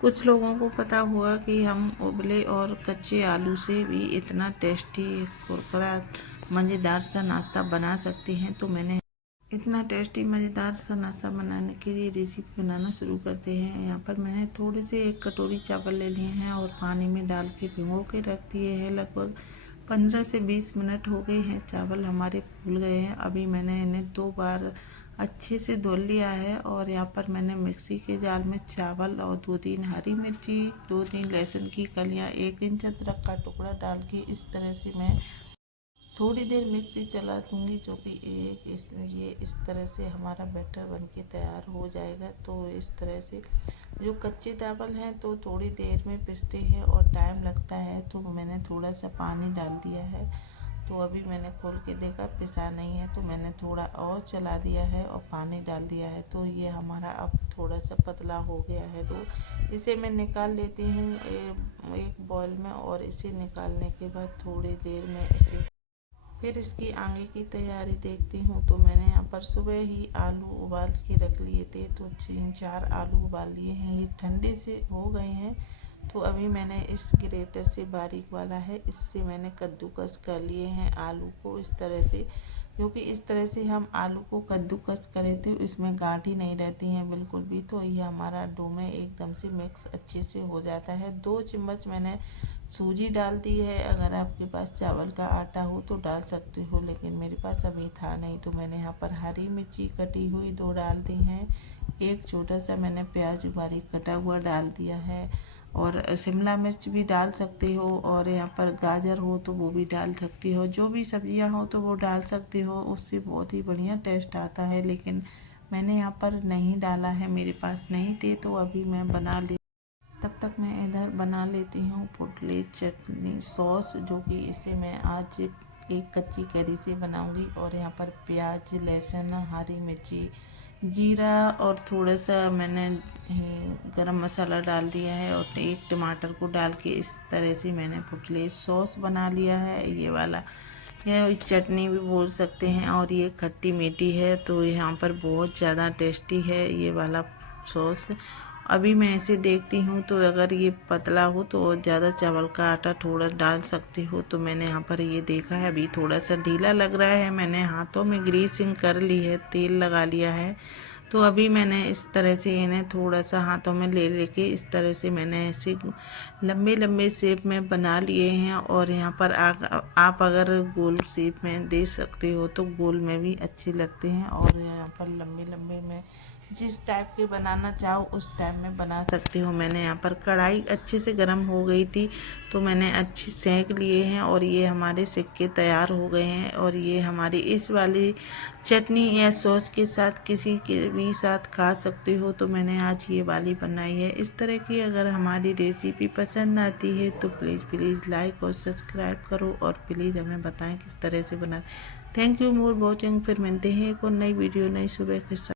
कुछ लोगों को पता होगा कि हम उबले और कच्चे आलू से भी इतना टेस्टी कुरकुरा मज़ेदार सा नाश्ता बना सकते हैं। तो मैंने इतना टेस्टी मज़ेदार सा नाश्ता बनाने के लिए रेसिपी बनाना शुरू करते हैं। यहाँ पर मैंने थोड़े से 1 कटोरी चावल ले लिए हैं और पानी में डाल के भिगो के रख दिए हैं। लगभग 15 से 20 मिनट हो गए हैं, चावल हमारे फूल गए हैं। अभी मैंने इन्हें 2 बार अच्छे से धो लिया है और यहाँ पर मैंने मिक्सी के जार में चावल और 2-3 हरी मिर्ची, 2-3 लहसुन की कलियाँ, 1 इंच अदरक का टुकड़ा डाल के इस तरह से मैं थोड़ी देर मिक्सी चला दूँगी, जो कि ये इस तरह से हमारा बैटर बनके तैयार हो जाएगा। तो इस तरह से जो कच्चे चावल हैं तो थोड़ी देर में पिसते हैं और टाइम लगता है, तो मैंने थोड़ा सा पानी डाल दिया है। तो अभी मैंने खोल के देखा पिसा नहीं है, तो मैंने थोड़ा और चला दिया है और पानी डाल दिया है। तो ये हमारा अब थोड़ा सा पतला हो गया है डो। इसे मैं निकाल लेती हूँ एक बॉल में, और इसे निकालने के बाद थोड़ी देर में इसे फिर इसकी आगे की तैयारी देखती हूँ। तो मैंने यहाँ पर सुबह ही आलू उबाल के रख लिए थे, तो 3-4 आलू उबाल लिए हैं, ये ठंडे से हो गए हैं। तो अभी मैंने इस ग्रेटर से बारीक वाला है, इससे मैंने कद्दूकस कर लिए हैं आलू को इस तरह से, क्योंकि इस तरह से हम आलू को कद्दूकस करें तो इसमें गांठ ही नहीं रहती हैं बिल्कुल भी। तो ये हमारा डो में एकदम से मिक्स अच्छे से हो जाता है। 2 चम्मच मैंने सूजी डाल दी है। अगर आपके पास चावल का आटा हो तो डाल सकते हो, लेकिन मेरे पास अभी था नहीं। तो मैंने यहाँ पर हरी मिर्ची कटी हुई 2 डाल दी हैं। एक छोटा सा मैंने प्याज बारीक कटा हुआ डाल दिया है, और शिमला मिर्च भी डाल सकते हो, और यहाँ पर गाजर हो तो वो भी डाल सकते हो। जो भी सब्जियाँ हो तो वो डाल सकते हो, उससे बहुत ही बढ़िया टेस्ट आता है। लेकिन मैंने यहाँ पर नहीं डाला है, मेरे पास नहीं थे, तो अभी मैं बना ले तब तक मैं इधर बना लेती हूँ पुटले चटनी सॉस, जो कि इसे मैं आज एक कच्ची कैरी से बनाऊंगी। और यहाँ पर प्याज, लहसुन, हरी मिर्ची, जीरा और थोड़ा सा मैंने गरम मसाला डाल दिया है, और 1 टमाटर को डाल के इस तरह से मैंने पुटले सॉस बना लिया है। ये वाला यह चटनी भी बोल सकते हैं, और ये खट्टी मीठी है, तो यहाँ पर बहुत ज़्यादा टेस्टी है ये वाला सॉस। अभी मैं इसे देखती हूँ, तो अगर ये पतला हो तो और ज़्यादा चावल का आटा थोड़ा डाल सकती हो। तो मैंने यहाँ पर ये देखा है, अभी थोड़ा सा ढीला लग रहा है। मैंने हाथों में ग्रीसिंग कर ली है, तेल लगा लिया है। तो अभी मैंने इस तरह से इन्हें थोड़ा सा हाथों में ले लेके इस तरह से मैंने ऐसे लंबे लंबे शेप में बना लिए हैं। और यहाँ पर आप अगर गोल शेप में दे सकते हो तो गोल में भी अच्छे लगते हैं, और यहाँ पर लंबे लंबे में जिस टाइप के बनाना चाहो उस टाइप में बना सकते हो। मैंने यहाँ पर कढ़ाई अच्छे से गर्म हो गई थी, तो मैंने अच्छी सेंक लिए हैं, और ये हमारे सिक्के तैयार हो गए हैं। और ये हमारी इस वाली चटनी या सॉस के साथ किसी के भी साथ खा सकते हो। तो मैंने आज ये वाली बनाई है इस तरह की। अगर हमारी रेसिपी पसंद आती है तो प्लीज़ लाइक और सब्सक्राइब करो, और प्लीज़ हमें बताएं किस तरह से बना। Thank you more watching. फिर मिलते हैं एक और नई वीडियो नई सुबह के साथ।